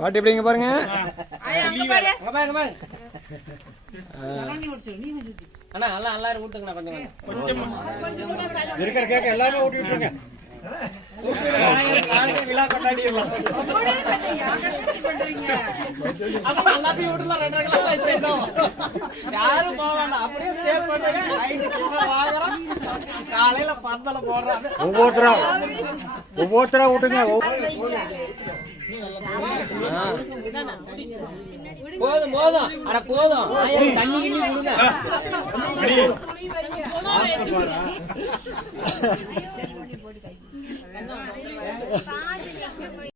பாட்டு எப்படிங்க பாருங்க. அண்ணா நல்லா எல்லாரும் ஊட்டுங்கண்ணா கொஞ்சம் இருக்கிற கேட்க எல்லாமே ஊட்டி விட்டுருங்க. விழா கொண்டாடிடலாம். யாரும் போக வேண்டாம், அப்படியே ஸ்டே பண்ணுங்க. காலையில பந்தல போடுறாங்க. ஒவ்வொருத்தரா விட்டுங்க. போதும் போதும், அட போதும். தண்ணி கிண்ணி கொடுங்க.